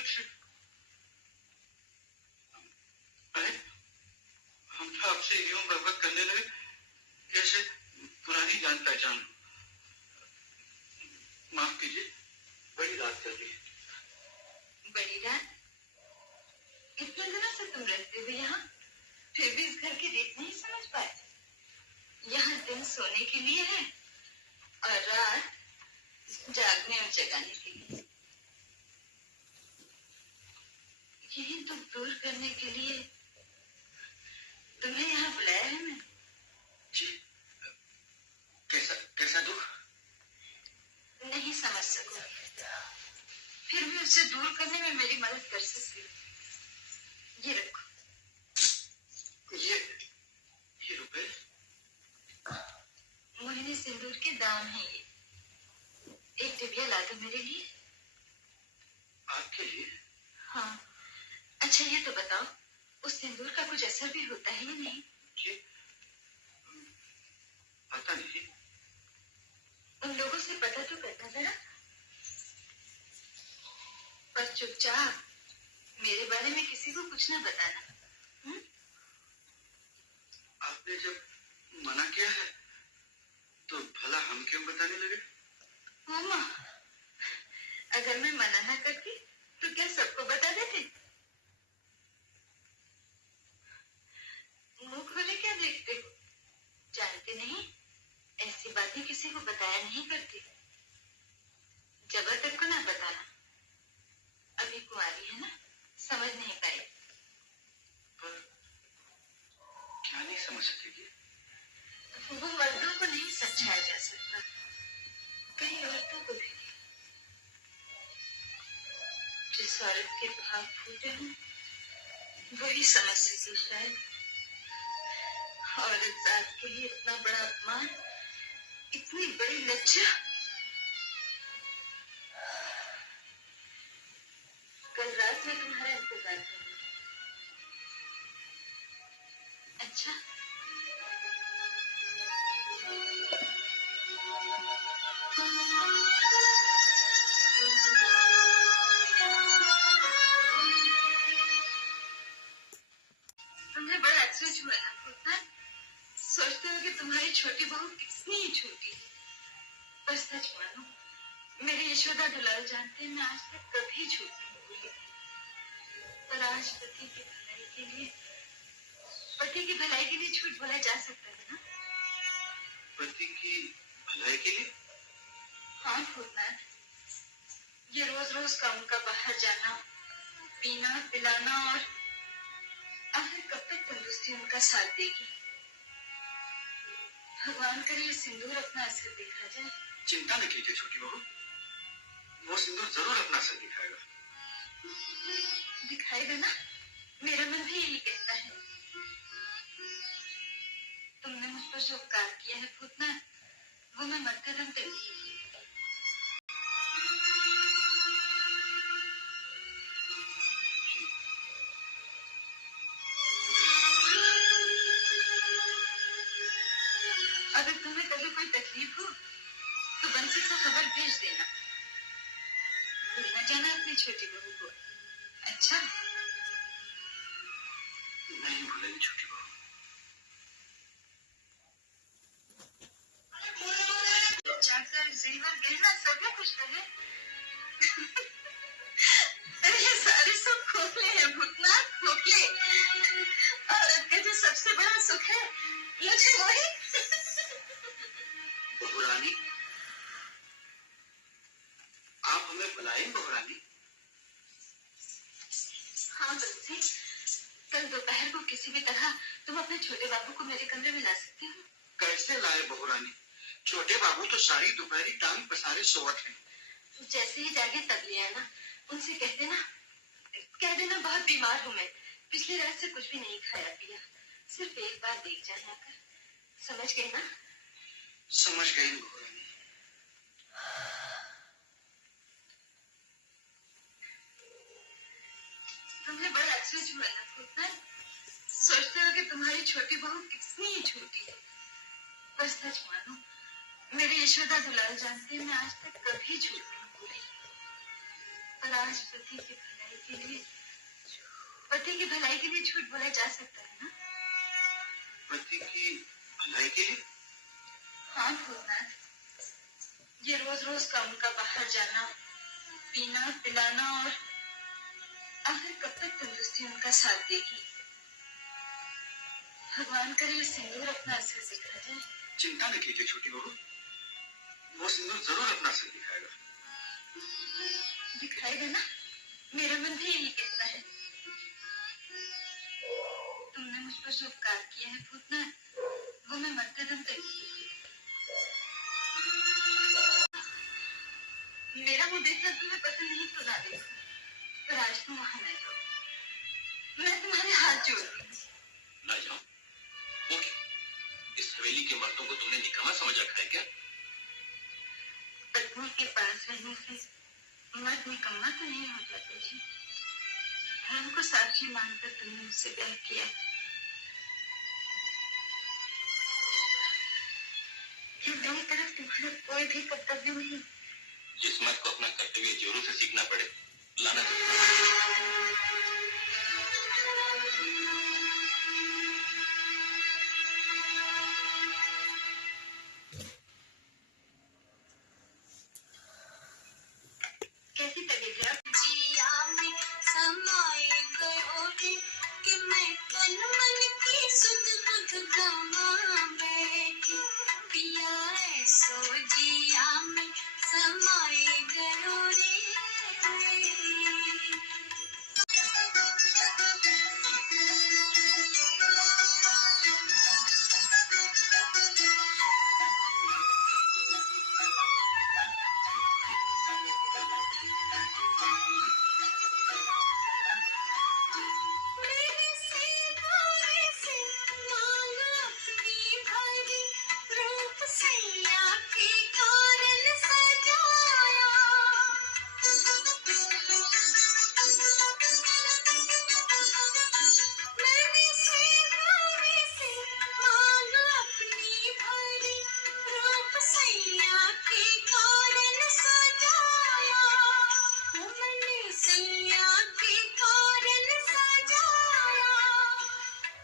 कुछ। अरे हम तो आपसे यूं बकबक करने लगे जैसे पुरानी जान पहचान। माफ कीजिए, बड़ी रात कर दी। बड़ी रात? इतने दिनों से तुम रहते हो यहाँ, फिर भी इस घर की रीत नहीं समझ पाए। यहाँ दिन सोने के लिए है और रात जागने और जगाने के लिए। यही दुख दूर करने के लिए तुम्हें यहाँ बुलाया है मैंने। जी, कैसा कैसा दुख? नहीं समझ सको, फिर भी उसे दूर करने में मेरी मदद कर सकती हो। ये रखो। ये रुपए मोहिनी सिंदूर के दाम है ये। एक डिबिया ला दो मेरे लिए। आपके लिए? हाँ। अच्छा ये तो बताओ, उस सिंदूर का कुछ असर भी होता है या नहीं? जी, पता नहीं। उन लोगों से पता तो करना जरा, पर चुपचाप मेरे बारे में किसी को कुछ ना बताना। आपने जब मना किया है तो भला हम क्यों बताने लगे? मामा, अगर मैं मना ना करती तो क्या सबको बता देते? मुंह खोले क्या देखते हो? जानते नहीं, ऐसी बातें किसी को बताया नहीं करती। जब तक को ना बताना। अभी कुंवारी है ना, समझ नहीं पाई। पर क्या नहीं समझ सकेगी? वो मर्दों को नहीं समझाया जा सकता, कई औरतों को भी। जिस औरत के भाव फूटे हों वही समझ सकी शायद। औरत जात के लिए इतना बड़ा अपमान, इतनी बड़ी लज्जा। कल रात में तुम्हारा इंतजार करूंगी। अच्छा? तुम्हें बड़ा अफसोस हुआ ना पुतना? सोचते हो कि तुम्हारी छोटी बहू कितनी छोटी है। पर सच मानो, मेरी यशोदा दुलाल जानते हैं मैं आज तक कभी झूठ नहीं बोली। पर आज पति की भलाई के लिए झूठ बोला जा सकता है ना? पति की भलाई के लिए? हाँ भूतनाथ, ये रोज रोज का उनका बाहर जाना, पीना पिलाना और आखिर कब तक तंदुरुस्ती उनका साथ देगी? भगवान करे ये सिंदूर अपना असर दिखा जाए। चिंता न कीजिए छोटी बहू, वो सिंदूर जरूर अपना असर दिखाएगा। दिखाएगा ना? मेरा मन भी यही कहता है। तुमने मुझ पर जो उपकार किया है भूतनाथ, वो मैं मरते दम तक नहीं भूलूंगी। अगर तुम्हें कभी कोई तकलीफ हो तो बंसी से खबर भेज देना। भूल न जाना अपनी छोटी बहू को। अच्छा? नहीं भूलेंगे छोटी बहू। चाकर जेवर गहना सभी कुछ तो है। ये सारे सब खोखले हैं भूतनाथ, खोखले। औरत का जो सबसे बड़ा सुख है मुझे वही। बहुरानी, आप हमें बुलाएं बहुरानी? हाँ बंसी, कल दोपहर को किसी भी तरह तुम अपने छोटे बाबू को मेरे कमरे में ला सकती हो। कैसे लाए बहुरानी? छोटे बाबू तो सारी दोपहरी टांग पसारे सोवत हैं। जैसे ही जागे तब ले आना। उनसे कह देना बहुत बीमार हूँ मैं, पिछली रात से कुछ भी नहीं खाया पिया, सिर्फ एक बार देख जाना कर। समझ गई ना? समझ गई बहुरानी। तुम्हें बड़ा अफसोस हुआ ना पुत्र? सोचते हो कि तुम्हारी छोटी बहू कितनी छोटी है। पर सच मानो, मेरी यशोदा दुलाल जानते हैं मैं आज तक कभी झूठ नहीं बोली। पर आज पति की भलाई के लिए झूठ बोला जा सकता है ना? पति की भलाई के लिए? हाँ भूतनाथ, ये रोज रोज का उनका बाहर जाना, पीना पिलाना और आखिर कब तक तंदुरुस्ती उनका साथ देगी? भगवान करे सिंदूर अपना असर दिखा जाए। चिंता न कीजिए छोटी बहू, वो सिंदूर जरूर अपना असर दिखाएगा। दिखाएगा ना? मेरा मन भी यही कहता है। तुमने मुझ पर जो उपकार किया है भूतनाथ, वो मैं मरते दम तक मेरा मुंह देखना तुम्हें पसंद नहीं तो ना देखो, पर आज तुम वहां न जाओ। मैं तुम्हारे हाथ जोड़ती हूँ। ना जाओ? वो क्या? इस हवेली के मर्दों को तुमने निकम्मा समझ रखा है क्या? पत्नी के पास रहने से मर्द निकम्मा तो नहीं हो जाते जी। धर्म को साक्षी मानकर तुमने मुझसे ब्याह किया, फिर मेरी तरफ तुम्हारा कोई भी कर्तव्य नहीं। जिस मर्द को अपना कर्तव्य जोरों से सीखना पड़े, लाना कैसी तबीयत है आप? जिया में समाए गयो रे कि मैं तन मन की सुध बुध गवा बैठी, पिया ऐसो जिया में समाए गयो रे।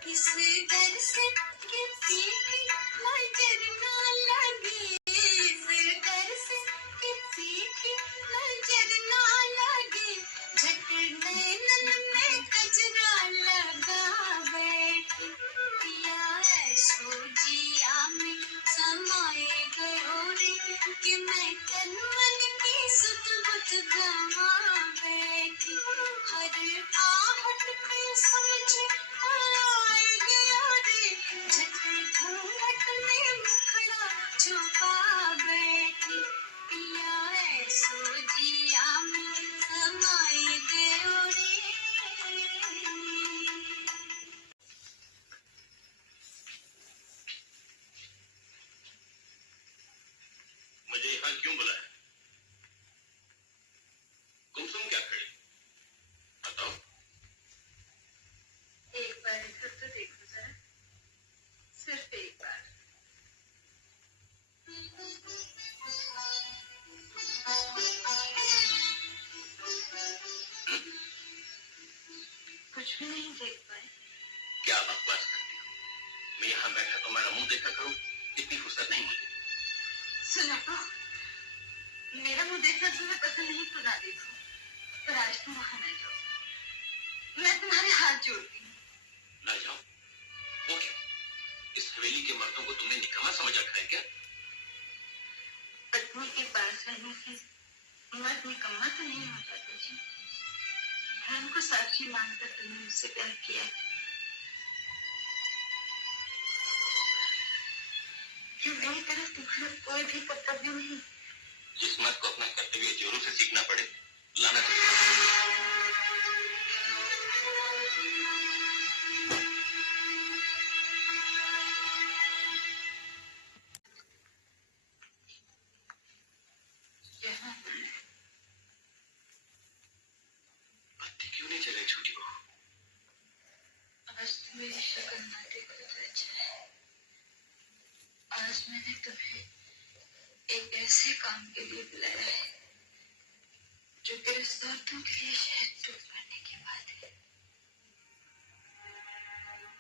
इस डर से कि सीधी नजर ना लगे, इस डर से कि सीधी नजर ना लगे, झट नैनन में कजरा लगा बैठी, पिया ऐसो जिया में समाए गयो रे कि मैं तन मन की सुध बुध गवा बैठी, हर आहट पे समझे आए गया रे, झट घूंघट में मुखड़ा छुपा बैठी, पिया ऐसो जिया में समाए गयो रे। मुझे यहाँ क्यों बुलाया? गुमसुम क्या खड़ी? बताओ। एक बार इधर तो देखो जरा, सिर्फ एक बार। कुछ भी नहीं देख पाए? क्या बकवास करती हो? मैं यहाँ बैठा तुम्हारा मुंह देखा करूँ, इतनी फुर्सत नहीं मुझे। सुनो तो, मेरा मुंह देखना तुम्हें पसंद नहीं तो ना देखो, पर आज तुम वहां न जाओ। मैं तुम्हारे हाथ जोड़ती हूँ। ना जाओ? वो क्या? इस हवेली के मर्दों को तुमने निकम्मा समझ रखा है क्या? पत्नी के पास रहने से मर्द निकम्मा तो नहीं हो जाता जी। धर्म को साक्षी मानकर तुमने मुझसे प्यार किया, फिर मेरी तरफ तुम्हारा कोई भी कर्तव्य नहीं। जिस मर्द को अपना कर्तव्य जोरों से सीखना पड़े, लाना बत्ती क्यों नहीं जलाई छोटी बहू? आज तो मेरी शक्ल ना देखो तो अच्छा है। आज मैंने तुम्हें एक ऐसे काम के लिए बुलाया है जो तेरे स्वार्थों के लिए शायद टूट पड़ने की बात है।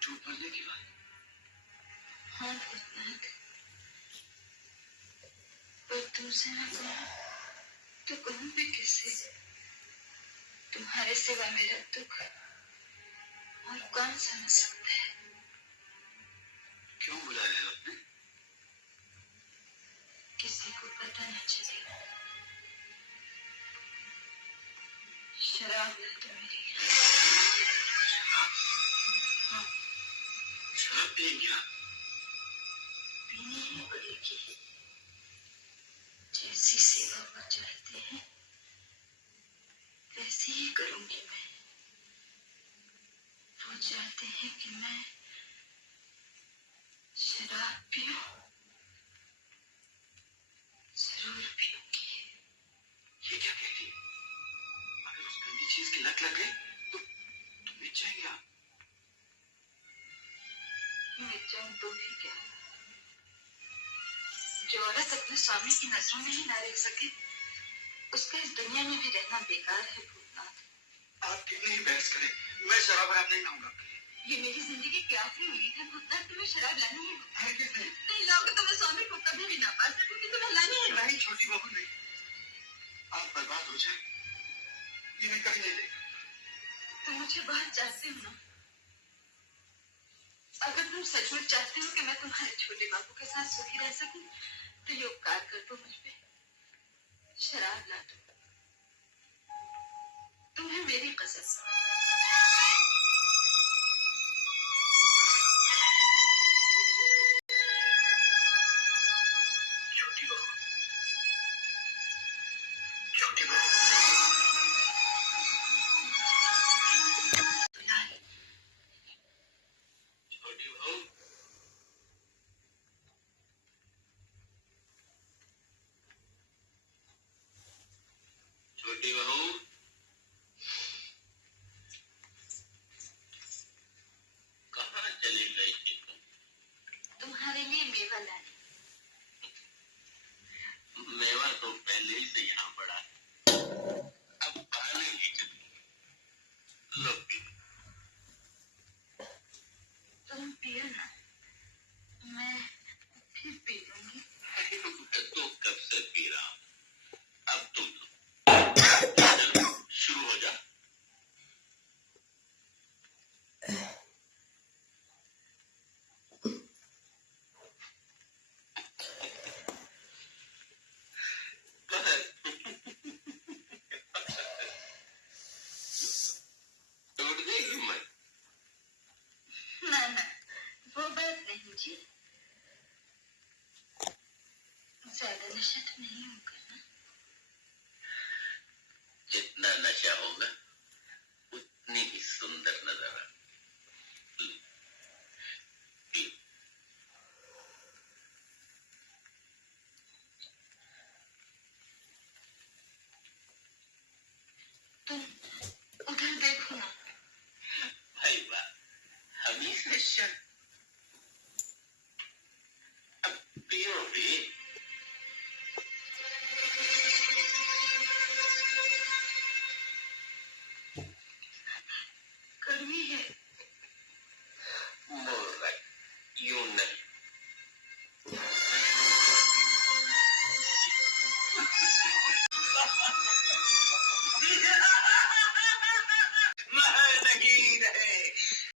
टूट पड़ने की बात? हाँ भूतनाथ, पर तुमसे ना कहूँ तो कहूँ भी किससे? तुम्हारे सिवा मेरा दुख और कौन समझ सकता है? क्यों बुलाया है आपने? किसी को पता न चले। शराब ला दो मेरे यहाँ। हाँ, शराब पिएंगे आप? पीनी ही पड़ेगी। जैसी सेवा वो चाहते हैं वैसे ही करूंगी मैं। वो चाहते हैं कि मैं शराब पीऊं, जरूर पीऊंगी। ये क्या कहती है? अगर उस गंदी चीज की लत लग गई तो मिट जाएंगे आप। मिट जाऊं तो भी क्या? जो औरत अपने स्वामी की नजरों में ही ना रह सके उसका इस दुनिया में भी रहना बेकार है भूतनाथ। आप कितनी ही बहस करें, मैं शराब वराब नहीं लाऊंगा। ये मेरी जिंदगी की आखिरी उम्मीद है भूतनाथ, तुम्हें शराब लानी ही होगी। हरगिज़ नहीं। नहीं लाओगे तो मैं स्वामी को कभी भी ना पा सकूंगी। तुम्हें लानी है। नहीं छोटी बहू, नहीं। आप बर्बाद हो जाए ये मैं कभी नहीं देगा। तुम मुझे बहुत चाहते हो ना? अगर तुम सचमुच चाहते हो कि मैं तुम्हारे छोटे बाबू के साथ सुखी रह सकूं तो ये उपकार कर दो मुझ पे। शराब ला दो। तुम्हें मेरी कसम। छोटी बहू, छोटी बहू। दुलाल, छोटी बहू, छोटी बहू। कहाँ चली गई थी तुम? तुम्हारे लिए मेवा लाने। मेवा तो पहले ही से यहाँ पड़ा है, अब खाने की चली। लो पी। तुम पियो ना, मैं फिर पी लूंगी। मैं तो कब से पी रहा हूँ, अब तुम लो। चलो शुरू हो जा। टूट गई हिम्मत? ना ना, वो बात नहीं जी। ज्यादा नशा तो नहीं होगा ना? जितना नशा होगा उतनी ही सुंदर नजर आ। तुम उधर देखो ना। भाई वाह, हम ही से शक। अब पियो भी। कड़वी है। मोर भाई, यूं नहीं।